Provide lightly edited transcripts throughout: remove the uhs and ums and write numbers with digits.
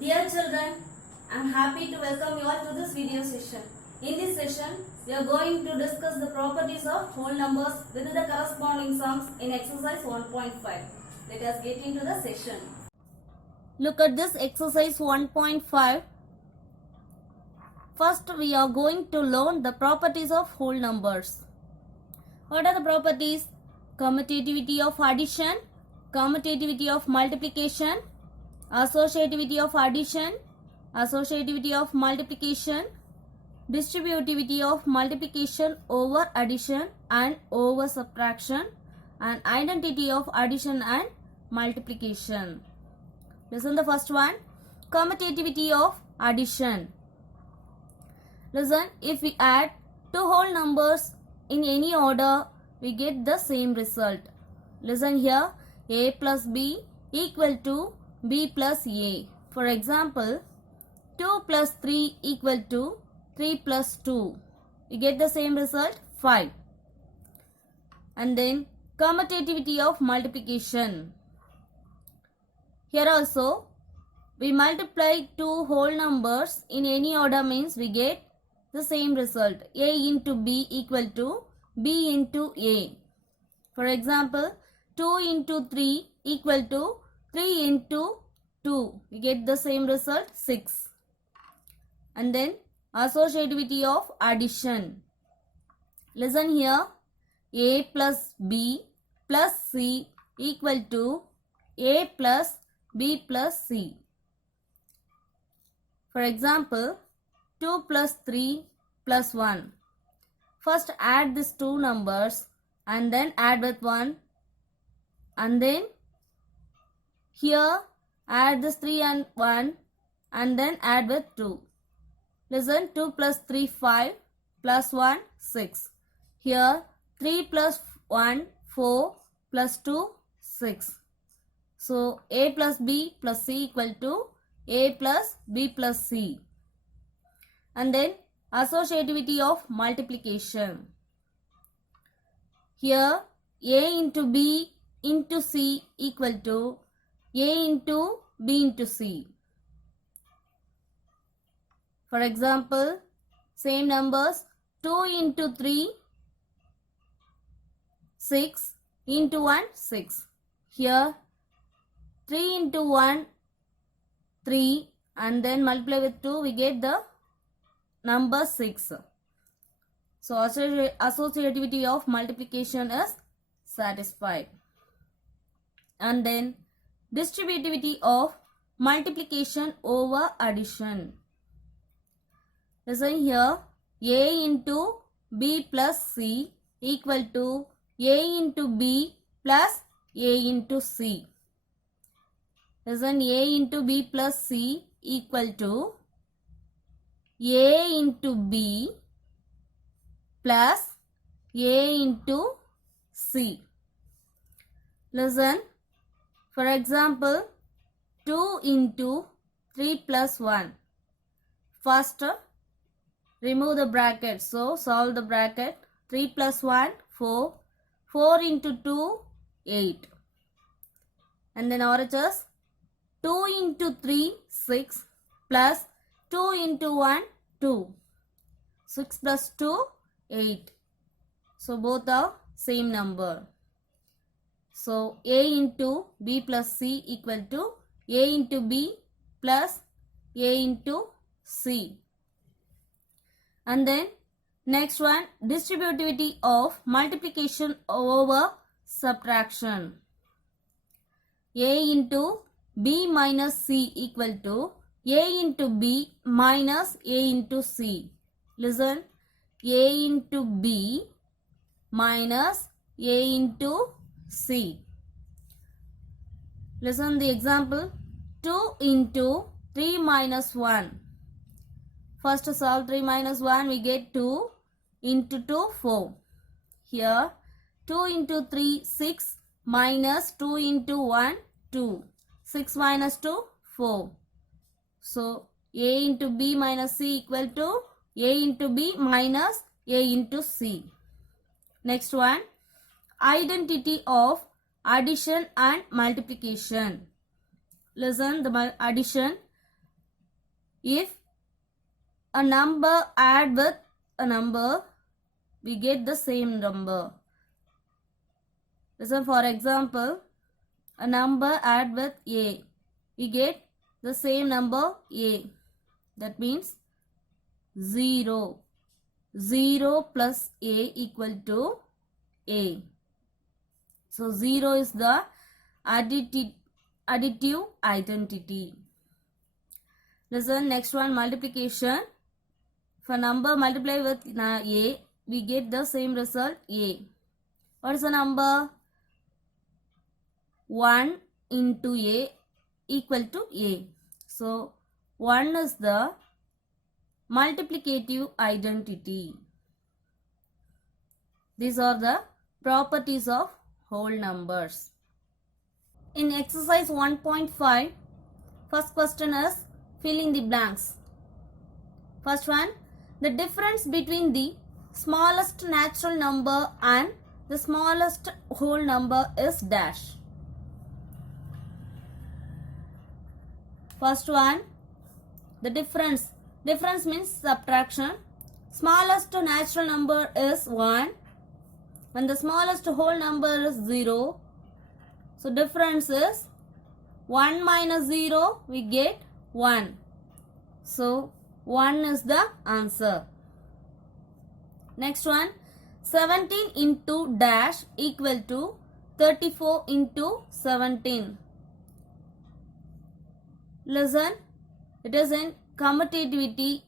Dear children, I am happy to welcome you all to this video session. In this session, we are going to discuss the properties of whole numbers with the corresponding sums in exercise 1.5. Let us get into the session. Look at this exercise 1.5. First, we are going to learn the properties of whole numbers. What are the properties? Commutativity of addition, commutativity of multiplication, associativity of addition, associativity of multiplication, distributivity of multiplication over addition and over subtraction, and identity of addition and multiplication. Listen the first one, commutativity of addition. Listen, if we add two whole numbers in any order, we get the same result. Listen here, a plus b equal to b plus a. For example, 2 plus 3 equal to 3 plus 2. We get the same result, 5. And then commutativity of multiplication. Here also, we multiply two whole numbers in any order means we get the same result. A into b equal to b into a. For example, 2 into 3 equal to 3 into 2. We get the same result, 6. And then associativity of addition. Listen here, a plus b plus c equal to a plus b plus c. For example, 2 plus 3 plus 1. First add these two numbers and then add with 1. And then here add this 3 and 1 and then add with 2. Listen, 2 plus 3 5 plus 1 6. Here 3 plus 1 4 plus 2 6. So a plus b plus c equal to a plus b plus c. And then associativity of multiplication. Here a into b into c equal to a into b into c. For example, same numbers, 2 into 3 6 into 1 6. Here 3 into 1 3 and then multiply with 2, we get the number 6. So associativity of multiplication is satisfied. And then distributivity of multiplication over addition. Listen here, a into b plus c equal to a into b plus a into c. Listen, a into b plus c equal to a into b plus a into c. Listen, for example, 2 into 3 plus 1. First, remove the bracket. So, solve the bracket. 3 plus 1, 4. 4 into 2, 8. And then RHS, 2 into 3, 6. Plus 2 into 1, 2. 6 plus 2, 8. So, both are same number. So, a into b plus c equal to a into b plus a into c. And then next one, distributivity of multiplication over subtraction. A into b minus c equal to a into b minus a into c. Listen, a into b minus a into c. Listen the example, 2 into 3 minus 1. First solve 3 minus 1, we get 2 into 2, 4. Here 2 into 3, 6 minus 2 into 1, 2. 6 minus 2, 4. So a into b minus c equal to a into b minus a into c. Next one, identity of addition and multiplication. Listen, the addition, If a number add with a number, we get the same number. Listen, for example, a number add with A, we get the same number A. That means 0. 0 plus A equal to A. So 0 is the additive identity. Listen, next one, multiplication. If a number multiply with A, we get the same result A. What is the number? 1 into A equal to A. So 1 is the multiplicative identity. These are the properties of whole numbers. In exercise 1.5, first question is fill in the blanks. First one, the difference between the smallest natural number and the smallest whole number is dash. First one, the difference means subtraction. Smallest natural number is 1 and the smallest whole number is 0. So difference is 1 minus 0, we get 1. So 1 is the answer. Next one, 17 into dash equal to 34 into 17. Listen, it is in commutativity.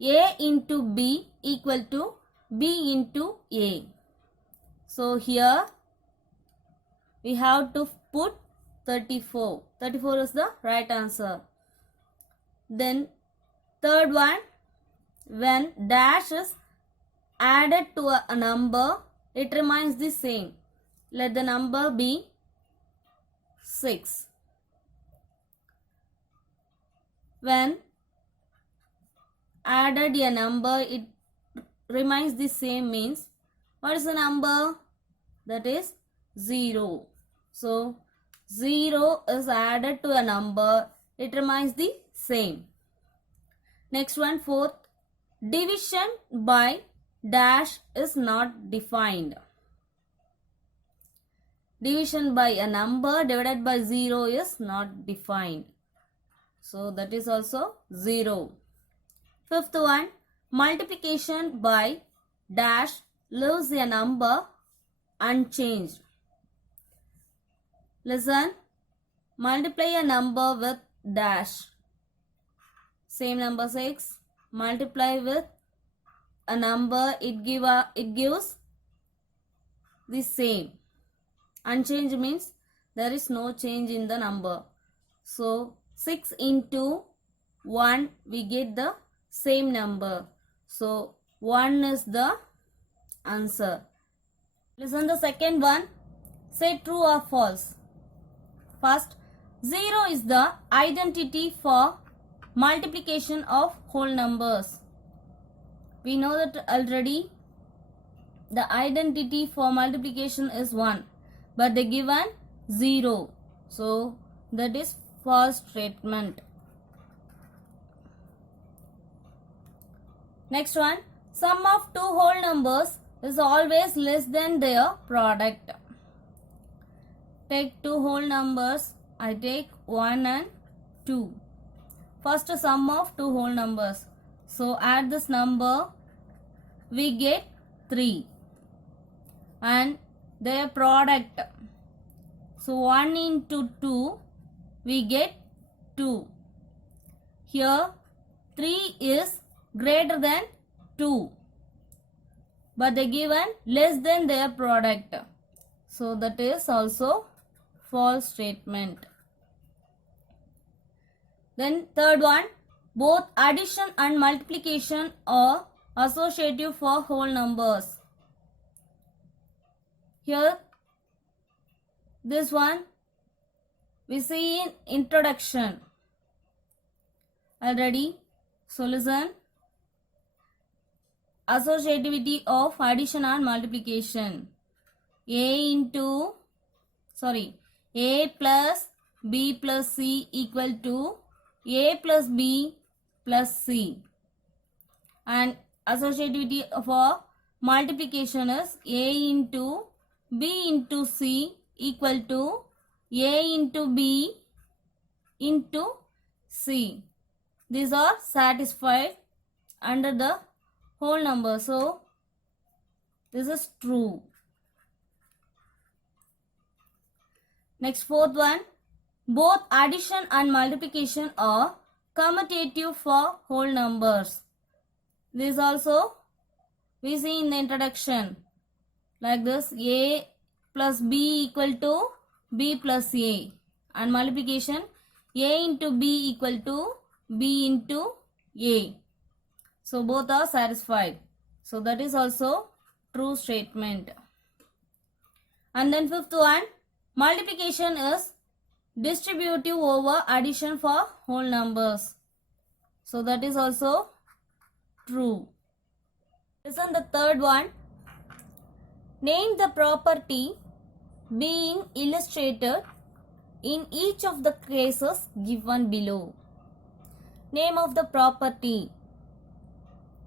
A into B equal to B into A. So here we have to put 34. 34 is the right answer. Then third one, when dash is added to a number, it remains the same. Let the number be 6. When added a number, it remains the same means what is the number? That is 0. So 0 is added to a number, it remains the same. Next one, fourth, division by dash is not defined. Division by a number divided by 0 is not defined. So that is also 0. Fifth one, multiplication by dash leaves a number unchanged. Listen, multiply a number with dash. Same number 6. Multiply with a number, it gives the same. Unchanged means there is no change in the number. So 6 into 1, we get the same number. So 1 is the answer. Listen the second one. Say true or false. First, 0 is the identity for multiplication of whole numbers. We know that already. The identity for multiplication is 1. But they given 0. So that is false statement. Next one, sum of two whole numbers is always less than their product. Take two whole numbers. I take 1 and 2. First, sum of two whole numbers. So add this number, we get 3. And their product. So 1 into 2, we get 2. Here 3 is greater than 2. But they given less than their product. So that is also false statement. Then third one, both addition and multiplication are associative for whole numbers. Here, this one we see in introduction already. So listen, associativity of addition and multiplication. A plus B plus C equal to A plus B plus C. And associativity for multiplication is A into B into C equal to A into B into C. These are satisfied under the whole number. So, this is true. Next, fourth one. Both addition and multiplication are commutative for whole numbers. This also we see in the introduction. Like this, A plus B equal to B plus A. And multiplication, A into B equal to B into A. So both are satisfied. So that is also true statement. And then fifth one, multiplication is distributive over addition for whole numbers. So that is also true. Listen the third one. Name the property being illustrated in each of the cases given below. Name of the property.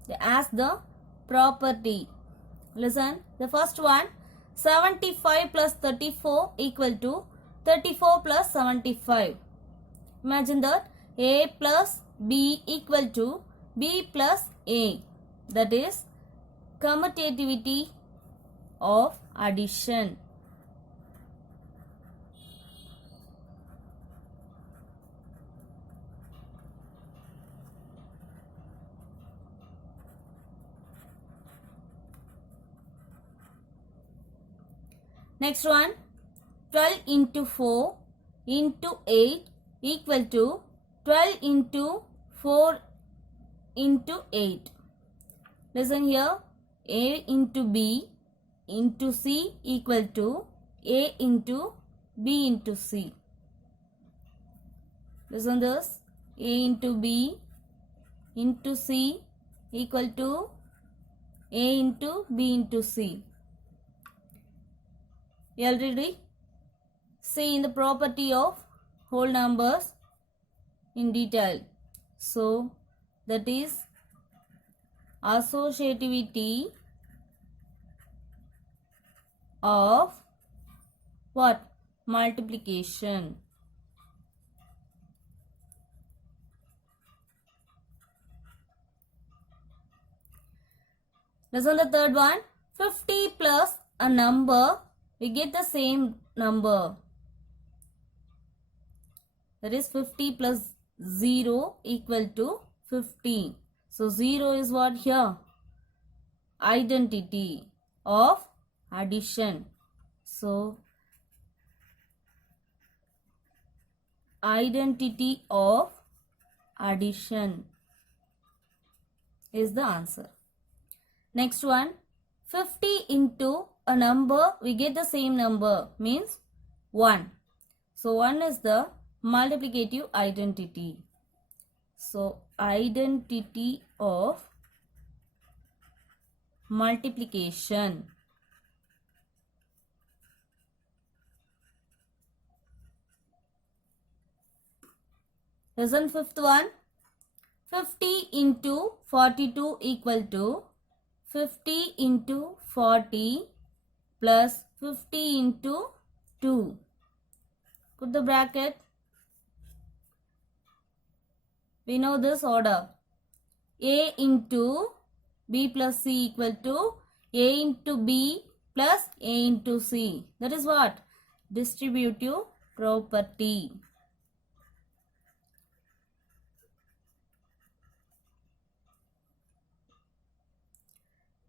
They ask the property. Listen, the first one, 75 plus 34 equal to 34 plus 75. Imagine that A plus B equal to B plus A. That is commutativity of addition. Next one, 12 into 4 into 8 equal to 12 into 4 into 8. Listen here, A into B into C equal to A into B into C. Listen this, A into B into C equal to A into B into C. You already see in the property of whole numbers in detail. So that is associativity of what? Multiplication. Listen the third one. 50 plus a number, we get the same number. That is 50 plus 0 equal to 50. So 0 is what here? Identity of addition. So identity of addition is the answer. Next one, 50 into a number, we get the same number, means 1. So 1 is the multiplicative identity. So identity of multiplication. Listen fifth one. 50 into 42 equal to 50 into 40 plus 50 into 2. Put the bracket. We know this order. A into B plus C equal to A into B plus A into C. That is what? Distributive property.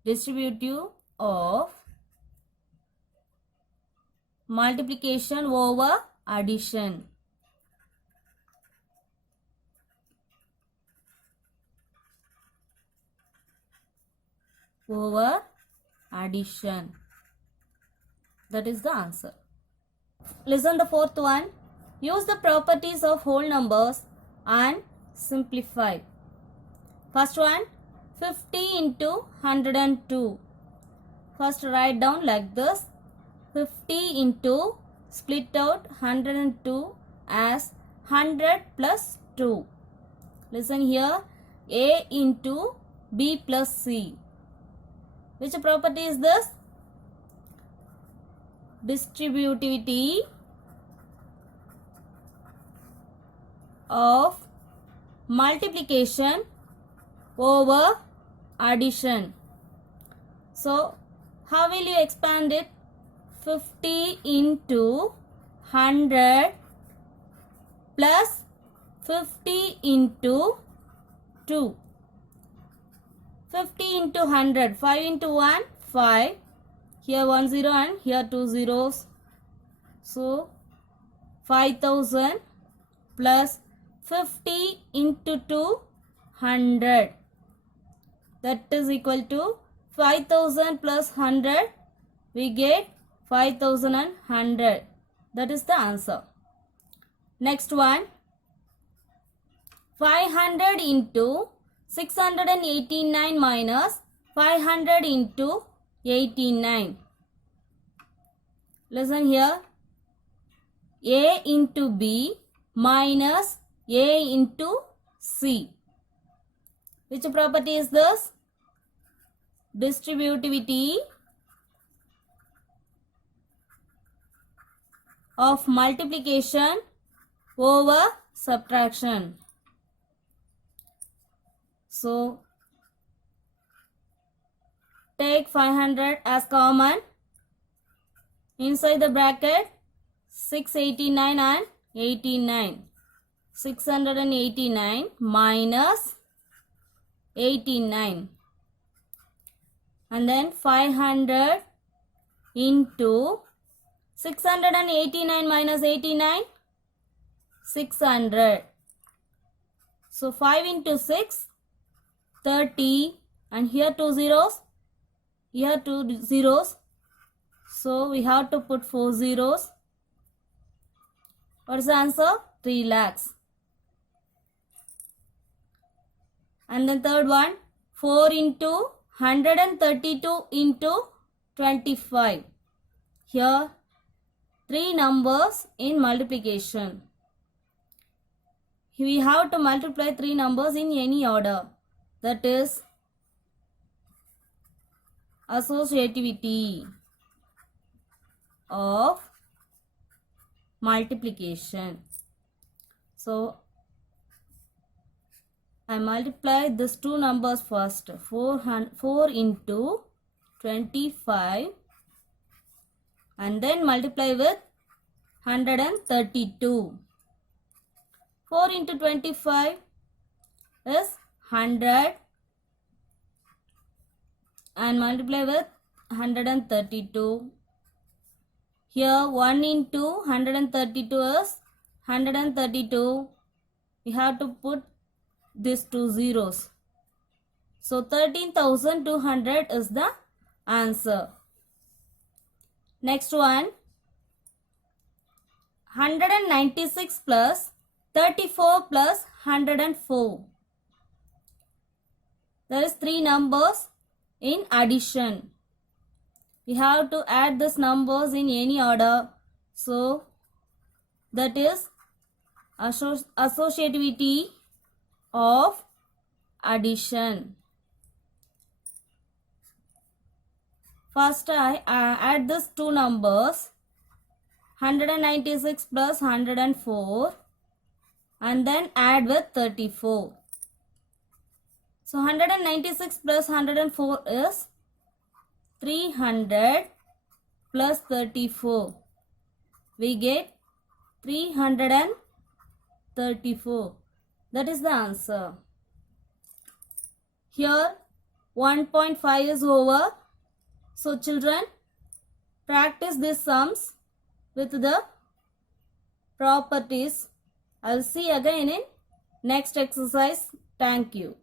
Distributive of multiplication over addition. Over addition. That is the answer. Listen the fourth one. Use the properties of whole numbers and simplify. First one, 50 into 102. First write down like this. 50 into, split out 102 as 100 plus 2. Listen here. A into B plus C. Which property is this? Distributivity of multiplication over addition. So, how will you expand it? 50 into 100 plus 50 into 2. 50 into 100. 5 into 1, 5. Here 1 0 and here 2 zeros. So, 5000 plus 50 into 2, 100. That is equal to 5000 plus 100. We get 5100. That is the answer. Next one. 500 into 689 minus 500 into 89. Listen here. A into B minus A into C. Which property is this? Distributivity of multiplication over subtraction. So, take 500 as common. Inside the bracket, 689 and 89. 689 minus 89. And then 500 into 689 minus 89, 600. So 5 into 6, 30, and here 2 zeros, here 2 zeros. So we have to put 4 zeros. What is the answer? 3 lakhs. And then third one, 4 into 132 into 25. Here 3 numbers in multiplication. We have to multiply 3 numbers in any order. That is associativity of multiplication. So I multiply these 2 numbers first. 4 into 25 and then multiply with 132. 4 into 25 is 100 and multiply with 132. Here 1 into 132 is 132. We have to put these 2 zeros. So 13,200 is the answer. Next one, 196 plus 34 plus 104. There is 3 numbers in addition. We have to add these numbers in any order. So that is associativity of addition. First I add these 2 numbers, 196 plus 104, and then add with 34. So 196 plus 104 is 300 plus 34. We get 334. That is the answer. Here 1.5 is over. So children, practice these sums with the properties. I will see again in next exercise. Thank you.